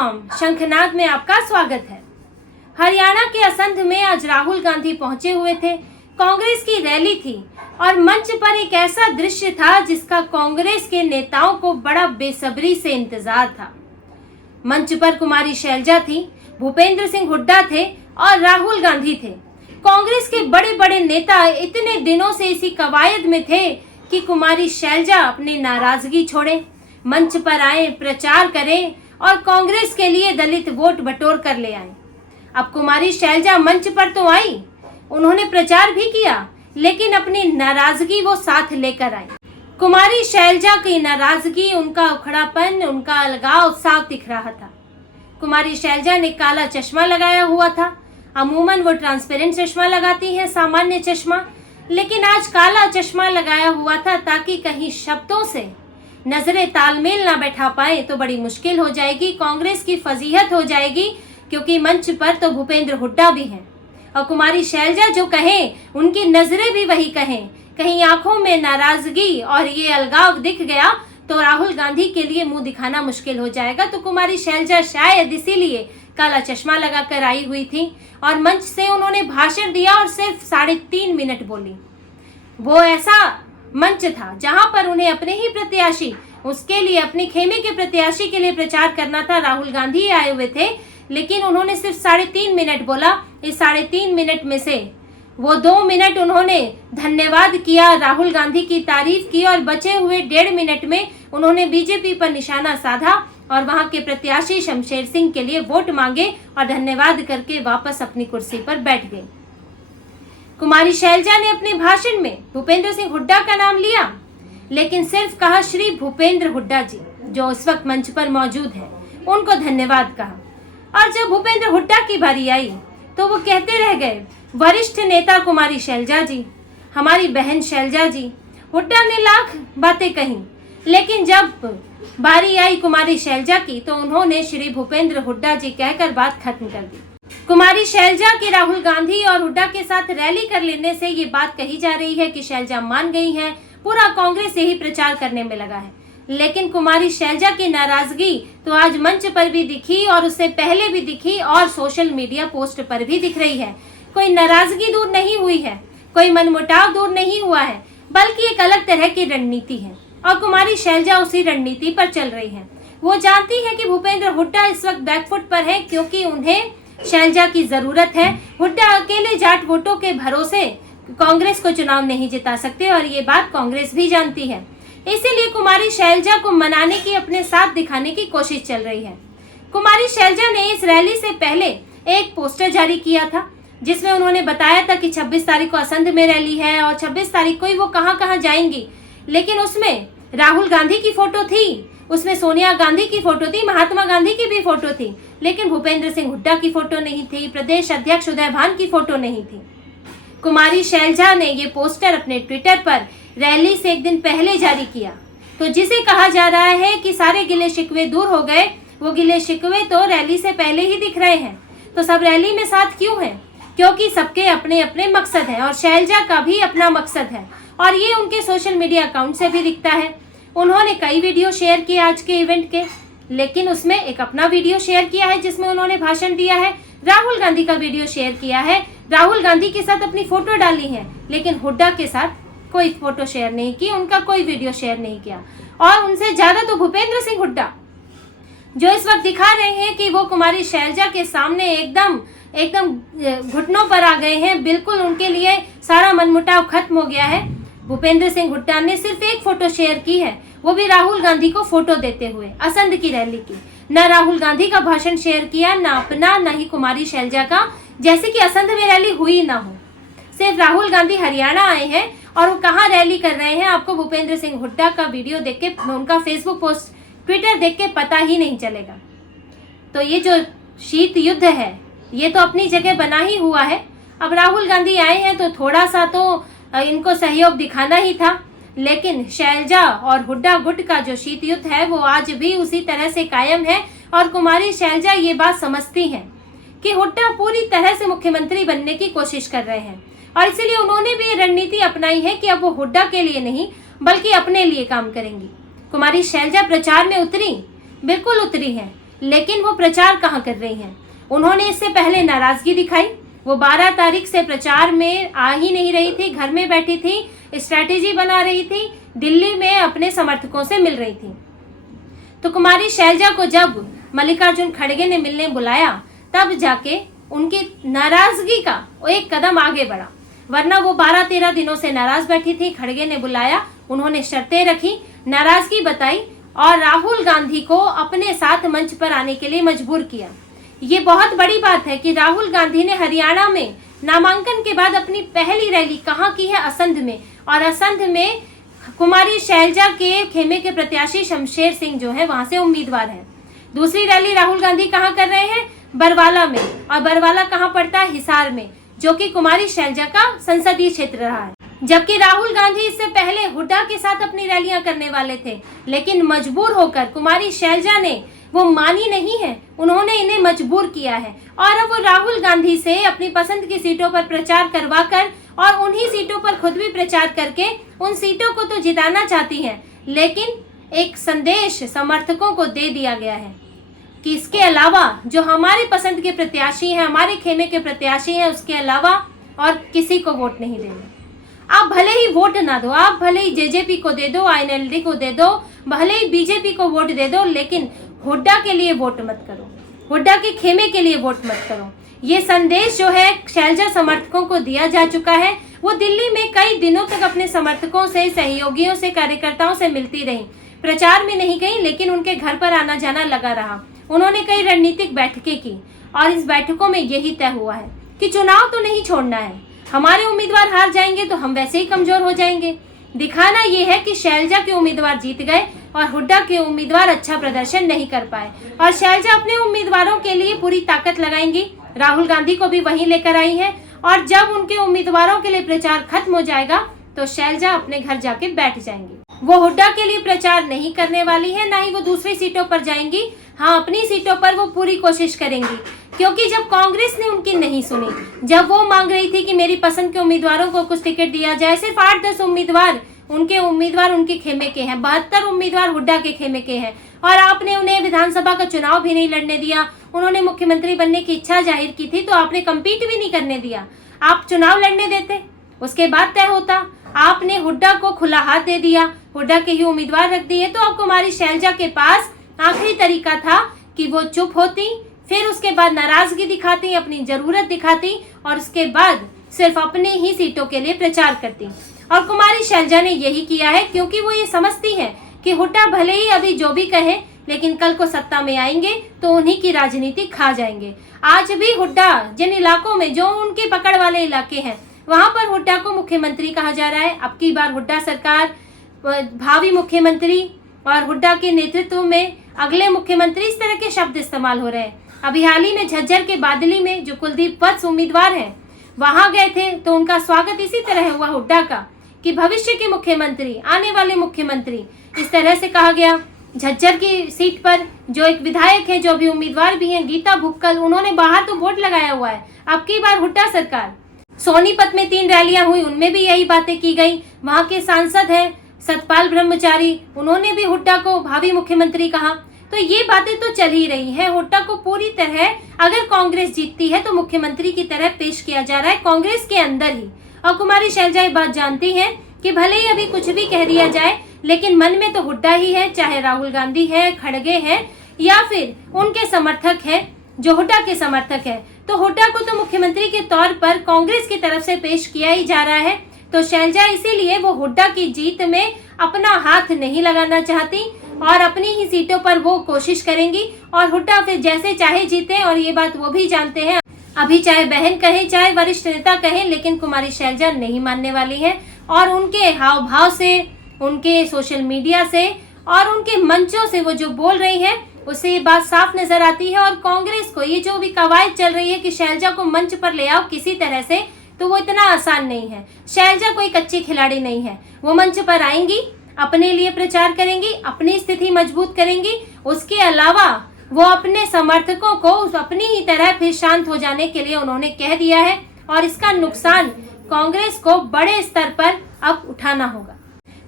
शंखनाद में आपका स्वागत है। हरियाणा के असंध में आज राहुल गांधी पहुंचे हुए थे। कांग्रेस की रैली थी और मंच पर एक ऐसा दृश्य था जिसका कांग्रेस के नेताओं को बड़ा बेसब्री से इंतजार था। मंच पर कुमारी शैलजा थी, भूपेंद्र सिंह हुड्डा थे और राहुल गांधी थे। कांग्रेस के बड़े बड़े नेता इतने दिनों से इसी कवायद में थे कि कुमारी शैलजा अपनी नाराजगी छोड़े, मंच पर आए, प्रचार करें और कांग्रेस के लिए दलित वोट बटोर कर ले आए। अब कुमारी शैलजा मंच पर तो आई, उन्होंने प्रचार भी किया, लेकिन अपनी नाराजगी वो साथ लेकर आई। कुमारी शैलजा की नाराजगी, उनका उखड़ापन, उनका अलगाव साफ दिख रहा था। कुमारी शैलजा ने काला चश्मा लगाया हुआ था। अमूमन वो ट्रांसपेरेंट चश्मा लगाती है, सामान्य चश्मा, लेकिन आज काला चश्मा लगाया हुआ था ताकि कहीं शब्दों से नजरें तालमेल ना बैठा पाए तो बड़ी मुश्किल हो जाएगी, कांग्रेस की फजीहत हो जाएगी, क्योंकि मंच पर तो भूपेंद्र हुड्डा भी हैं और कुमारी शैलजा जो कहें उनकी नजरें भी वही कहें। कहीं आंखों में नाराजगी और ये अलगाव दिख गया तो राहुल गांधी के लिए मुंह दिखाना मुश्किल हो जाएगा। तो कुमारी शैलजा शायद इसीलिए काला चश्मा लगाकर आई हुई थी और मंच से उन्होंने भाषण दिया और सिर्फ 3.5 मिनट बोली। वो ऐसा मंच था जहां पर उन्हें अपने ही प्रत्याशी, उसके लिए अपने खेमे के प्रत्याशी के लिए प्रचार करना था। राहुल गांधी आए हुए थे, लेकिन उन्होंने सिर्फ 3.5 मिनट बोला। इस 3.5 मिनट में से वो 2 मिनट उन्होंने धन्यवाद किया, राहुल गांधी की तारीफ की और बचे हुए 1.5 मिनट में उन्होंने बीजेपी पर निशाना साधा और वहां के प्रत्याशी शमशेर सिंह के लिए वोट मांगे और धन्यवाद करके वापस अपनी कुर्सी पर बैठ गए। कुमारी शैलजा ने अपने भाषण में भूपेंद्र सिंह हुड्डा का नाम लिया, लेकिन सिर्फ कहा श्री भूपेंद्र हुड्डा जी, जो इस वक्त मंच पर मौजूद है, उनको धन्यवाद कहा। और जब भूपेंद्र हुड्डा की बारी आई तो वो कहते रह गए, वरिष्ठ नेता कुमारी शैलजा जी, हमारी बहन शैलजा जी। हुड्डा ने लाख बातें कही, लेकिन जब बारी आई कुमारी शैलजा की तो उन्होंने श्री भूपेंद्र हुड्डा जी कहकर बात खत्म कर दी। कुमारी शैलजा की राहुल गांधी और हुड्डा के साथ रैली कर लेने से ये बात कही जा रही है कि शैलजा मान गई हैं, पूरा कांग्रेस यही प्रचार करने में लगा है। लेकिन कुमारी शैलजा की नाराजगी तो आज मंच पर भी दिखी और उससे पहले भी दिखी और सोशल मीडिया पोस्ट पर भी दिख रही है। कोई नाराजगी दूर नहीं हुई है, कोई मनमुटाव दूर नहीं हुआ है, बल्कि एक अलग तरह की रणनीति है और कुमारी शैलजा उसी रणनीति पर चल रही है। वो जानती है कि भूपेंद्र हुड्डा इस वक्त बैकफुट पर है, क्योंकि उन्हें शैलजा की जरूरत है। हुड्डा अकेले जाट वोटों के भरोसे कांग्रेस को चुनाव नहीं जिता सकते और ये बात कांग्रेस भी जानती है। इसीलिए कुमारी शैलजा को मनाने की, अपने साथ दिखाने की कोशिश चल रही है। कुमारी शैलजा ने इस रैली से पहले एक पोस्टर जारी किया था जिसमें उन्होंने बताया था कि 26 तारीख को असंध में रैली है और 26 तारीख को ही वो कहां जाएंगी। लेकिन उसमें राहुल गांधी की फोटो थी, उसमें सोनिया गांधी की फोटो थी, महात्मा गांधी की भी फोटो थी, लेकिन भूपेंद्र सिंह हुड्डा की फोटो नहीं थी, प्रदेश अध्यक्ष उदय भान की फोटो नहीं थी। कुमारी शैलजा ने ये पोस्टर अपने ट्विटर पर रैली से एक दिन पहले जारी किया। तो जिसे कहा जा रहा है कि सारे गिले शिकवे दूर हो गए, वो गिले शिकवे तो रैली से पहले ही दिख रहे हैं। तो सब रैली में साथ क्यों हैं? क्योंकि सबके अपने अपने मकसद हैं और शैलजा का भी अपना मकसद है और ये उनके सोशल मीडिया अकाउंट से भी दिखता है। उन्होंने कई वीडियो शेयर किए आज के इवेंट के, लेकिन उसमें एक अपना वीडियो शेयर किया है जिसमें उन्होंने भाषण दिया है, राहुल गांधी का वीडियो शेयर किया है, राहुल गांधी के साथ अपनी फोटो डाली है, लेकिन हुड्डा के साथ कोई फोटो शेयर नहीं की, उनका कोई वीडियो शेयर नहीं किया। और उनसे ज्यादा तो भूपेंद्र सिंह हुड्डा जो इस वक्त दिखा रहे हैं कि वो कुमारी शैलजा के सामने एकदम घुटनों पर आ गए हैं, बिल्कुल उनके लिए सारा मनमुटाव खत्म हो गया है। भूपेंद्र सिंह हुड्डा ने सिर्फ एक फोटो शेयर की है, वो भी राहुल गांधी को फोटो देते हुए असंध की रैली की। न राहुल गांधी का भाषण शेयर किया, न अपना, न ही कुमारी शैलजा का, जैसे कि असंध में रैली हुई ना हो। सिर्फ राहुल गांधी हरियाणा आए हैं और वो कहाँ रैली कर रहे हैं, आपको भूपेंद्र सिंह हुड्डा का वीडियो देख के, उनका फेसबुक पोस्ट, ट्विटर देख के पता ही नहीं चलेगा। तो ये जो शीत युद्ध है ये तो अपनी जगह बना ही हुआ है। अब राहुल गांधी आए हैं तो थोड़ा सा तो इनको सहयोग दिखाना ही था, लेकिन शैलजा और हुड्डा गुट का जो शीत युद्ध है वो आज भी उसी तरह से कायम है। और कुमारी शैलजा ये बात समझती हैं कि हुड्डा पूरी तरह से मुख्यमंत्री बनने की कोशिश कर रहे हैं और इसीलिए उन्होंने भी रणनीति अपनाई है कि अब वो हुड्डा के लिए नहीं बल्कि अपने लिए काम करेंगी। कुमारी शैलजा प्रचार में उतरी, बिल्कुल उतरी है, लेकिन वो प्रचार कहाँ कर रही हैं। उन्होंने इससे पहले नाराजगी दिखाई, वो 12 तारीख से प्रचार में आ ही नहीं रही थी, घर में बैठी थी, स्ट्रैटेजी बना रही थी, दिल्ली में अपने समर्थकों से मिल रही थी। तो कुमारी शैलजा को जब मल्लिकार्जुन खड़गे ने मिलने बुलाया, तब जाके उनकी नाराजगी का वो एक कदम आगे बढ़ा, वरना वो 12-13 दिनों से नाराज बैठी थी। खड़गे ने बुलाया, उन्होंने शर्तें रखी, नाराजगी बताई और राहुल गांधी को अपने साथ मंच पर आने के लिए मजबूर किया। ये बहुत बड़ी बात है कि राहुल गांधी ने हरियाणा में नामांकन के बाद अपनी पहली रैली कहाँ की है, असंध में, और असंध में कुमारी शैलजा के खेमे के प्रत्याशी शमशेर सिंह जो है वहां से उम्मीदवार हैं। दूसरी रैली राहुल गांधी कहाँ कर रहे हैं, बरवाला में, और बरवाला कहाँ पड़ता है, हिसार में, जो कि कुमारी शैलजा का संसदीय क्षेत्र रहा है। जबकि राहुल गांधी इससे पहले हुड्डा के साथ अपनी रैलियां करने वाले थे, लेकिन मजबूर होकर कुमारी शैलजा ने वो मानी नहीं है, उन्होंने इन्हें मजबूर किया है और अब वो राहुल गांधी से अपनी पसंद की सीटों पर प्रचार करवाकर और उन्हीं सीटों पर खुद भी प्रचार करके उन सीटों को तो जिताना चाहती हैं, लेकिन एक संदेश समर्थकों को दे दिया गया है कि इसके अलावा जो हमारी पसंद के प्रत्याशी हैं, हमारे खेमे के प्रत्याशी हैं, उसके अलावा और किसी को वोट नहीं देना। आप भले ही वोट ना दो, आप भले ही जेजेपी को दे दो, INLD को दे दो, भले ही बीजेपी को वोट दे दो, लेकिन हुड्डा के लिए वोट मत करो, हुड्डा के खेमे के लिए वोट मत करो। ये संदेश जो है शैलजा समर्थकों को दिया जा चुका है। वो दिल्ली में कई दिनों तक अपने समर्थकों से, सहयोगियों से, कार्यकर्ताओं से मिलती रही, प्रचार में नहीं गई, लेकिन उनके घर पर आना जाना लगा रहा। उन्होंने कई रणनीतिक बैठकें की और इस बैठकों में यही तय हुआ है कि चुनाव तो नहीं छोड़ना है, हमारे उम्मीदवार हार जाएंगे तो हम वैसे ही कमजोर हो जाएंगे। दिखाना ये है कि शैलजा के उम्मीदवार जीत गए और हुड्डा के उम्मीदवार अच्छा प्रदर्शन नहीं कर पाए, और शैलजा अपने उम्मीदवारों के लिए पूरी ताकत लगाएंगी। राहुल गांधी को भी वहीं लेकर आई है और जब उनके उम्मीदवारों के लिए प्रचार खत्म हो जाएगा तो शैलजा अपने घर जाके बैठ जाएंगी। वो हुड्डा के लिए प्रचार नहीं करने वाली है, ना ही वो दूसरी सीटों पर जाएंगी। हाँ, अपनी सीटों पर वो पूरी कोशिश करेंगी, क्योंकि जब कांग्रेस ने उनकी नहीं सुनी, जब वो मांग रही थी कि मेरी पसंद के उम्मीदवारों को कुछ टिकट दिया जाए, सिर्फ 8-10 उम्मीदवार उनके खेमे के हैं, 72 उम्मीदवार हुड्डा के खेमे के हैं, और आपने उन्हें विधानसभा का चुनाव भी नहीं लड़ने दिया। उन्होंने मुख्यमंत्री बनने की इच्छा जाहिर की थी तो आपने कम्पीट भी नहीं करने दिया। आप चुनाव लड़ने देते, उसके बाद तय होता। आपने हुड्डा को खुला हाथ दे दिया, हुड्डा के ही उम्मीदवार रख दिए। तो अब कुमारी शैलजा के पास आखिरी तरीका था कि वो चुप होती, फिर उसके बाद नाराजगी दिखाती, अपनी जरूरत दिखाती और उसके बाद सिर्फ अपने ही सीटों के लिए प्रचार करती। और कुमारी शैलजा ने यही किया है, क्योंकि वो ये समझती है कि हुड्डा भले ही अभी जो भी कहे, लेकिन कल को सत्ता में आएंगे तो उन्हीं की राजनीति खा जाएंगे। आज भी हुड्डा जिन इलाकों में, जो उनकी पकड़ वाले इलाके हैं, वहां पर हुड्डा को मुख्यमंत्री कहा जा रहा है। अब की बार हुड्डा सरकार, भावी मुख्यमंत्री और हुड्डा के नेतृत्व में अगले मुख्यमंत्री, इस तरह के शब्द इस्तेमाल हो रहे हैं। अभी हाल ही में झज्जर के बादली में जो कुलदीप वत्स उम्मीदवार हैं, वहां गए थे तो उनका स्वागत इसी तरह हुआ हुड्डा का कि भविष्य के मुख्यमंत्री, आने वाले मुख्यमंत्री, इस तरह से कहा गया। झज्जर की सीट पर जो एक विधायक है, जो भी उम्मीदवार भी हैं, गीता भुक्कल, उन्होंने बाहर तो वोट लगाया हुआ है। अब की बार हुड्डा सरकार। सोनीपत में 3 रैलियां हुई, उनमें भी यही बातें की गई। वहां के सांसद हैं सतपाल ब्रह्मचारी, उन्होंने भी हुड्डा को भावी मुख्यमंत्री कहा। तो ये बातें तो चल ही रही हैं। हुड्डा को पूरी तरह, अगर कांग्रेस जीतती है तो मुख्यमंत्री की तरह पेश किया जा रहा है, कांग्रेस के अंदर ही। और कुमारी शैलजा ये बात जानती है कि भले ही अभी कुछ भी कह दिया जाए, लेकिन मन में तो हुड्डा ही है, चाहे राहुल गांधी है, खड़गे हैं, या फिर उनके समर्थक हैं जो हुड्डा के समर्थक है। तो हुड्डा को तो मुख्यमंत्री के तौर पर कांग्रेस की तरफ से पेश किया ही जा रहा है। तो शैलजा इसीलिए वो हुड्डा की जीत में अपना हाथ नहीं लगाना चाहती और अपनी ही सीटों पर वो कोशिश करेंगी, और हुड्डा फिर जैसे चाहे जीते। और ये बात वो भी जानते हैं, अभी चाहे बहन कहे, चाहे वरिष्ठ नेता कहे, लेकिन कुमारी शैलजा नहीं मानने वाली है। और उनके हाव भाव से, उनके सोशल मीडिया से और उनके मंचों से वो जो बोल रही है, उससे ये बात साफ नजर आती है। और कांग्रेस को ये जो भी कवायद चल रही है कि शैलजा को मंच पर ले आओ किसी तरह से, तो वो इतना आसान नहीं है। शैलजा कोई कच्ची खिलाड़ी नहीं है। वो मंच पर आएंगी, अपने लिए प्रचार करेंगी, अपनी स्थिति मजबूत करेंगी। उसके अलावा वो अपने समर्थकों को अपनी ही तरह फिर शांत हो जाने के लिए उन्होंने कह दिया है, और इसका नुकसान कांग्रेस को बड़े स्तर पर अब उठाना होगा।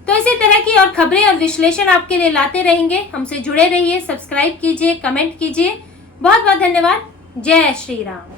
तो इसी तरह की और खबरें और विश्लेषण आपके लिए लाते रहेंगे। हमसे जुड़े रहिए, सब्सक्राइब कीजिए, कमेंट कीजिए। बहुत बहुत धन्यवाद। जय श्री राम।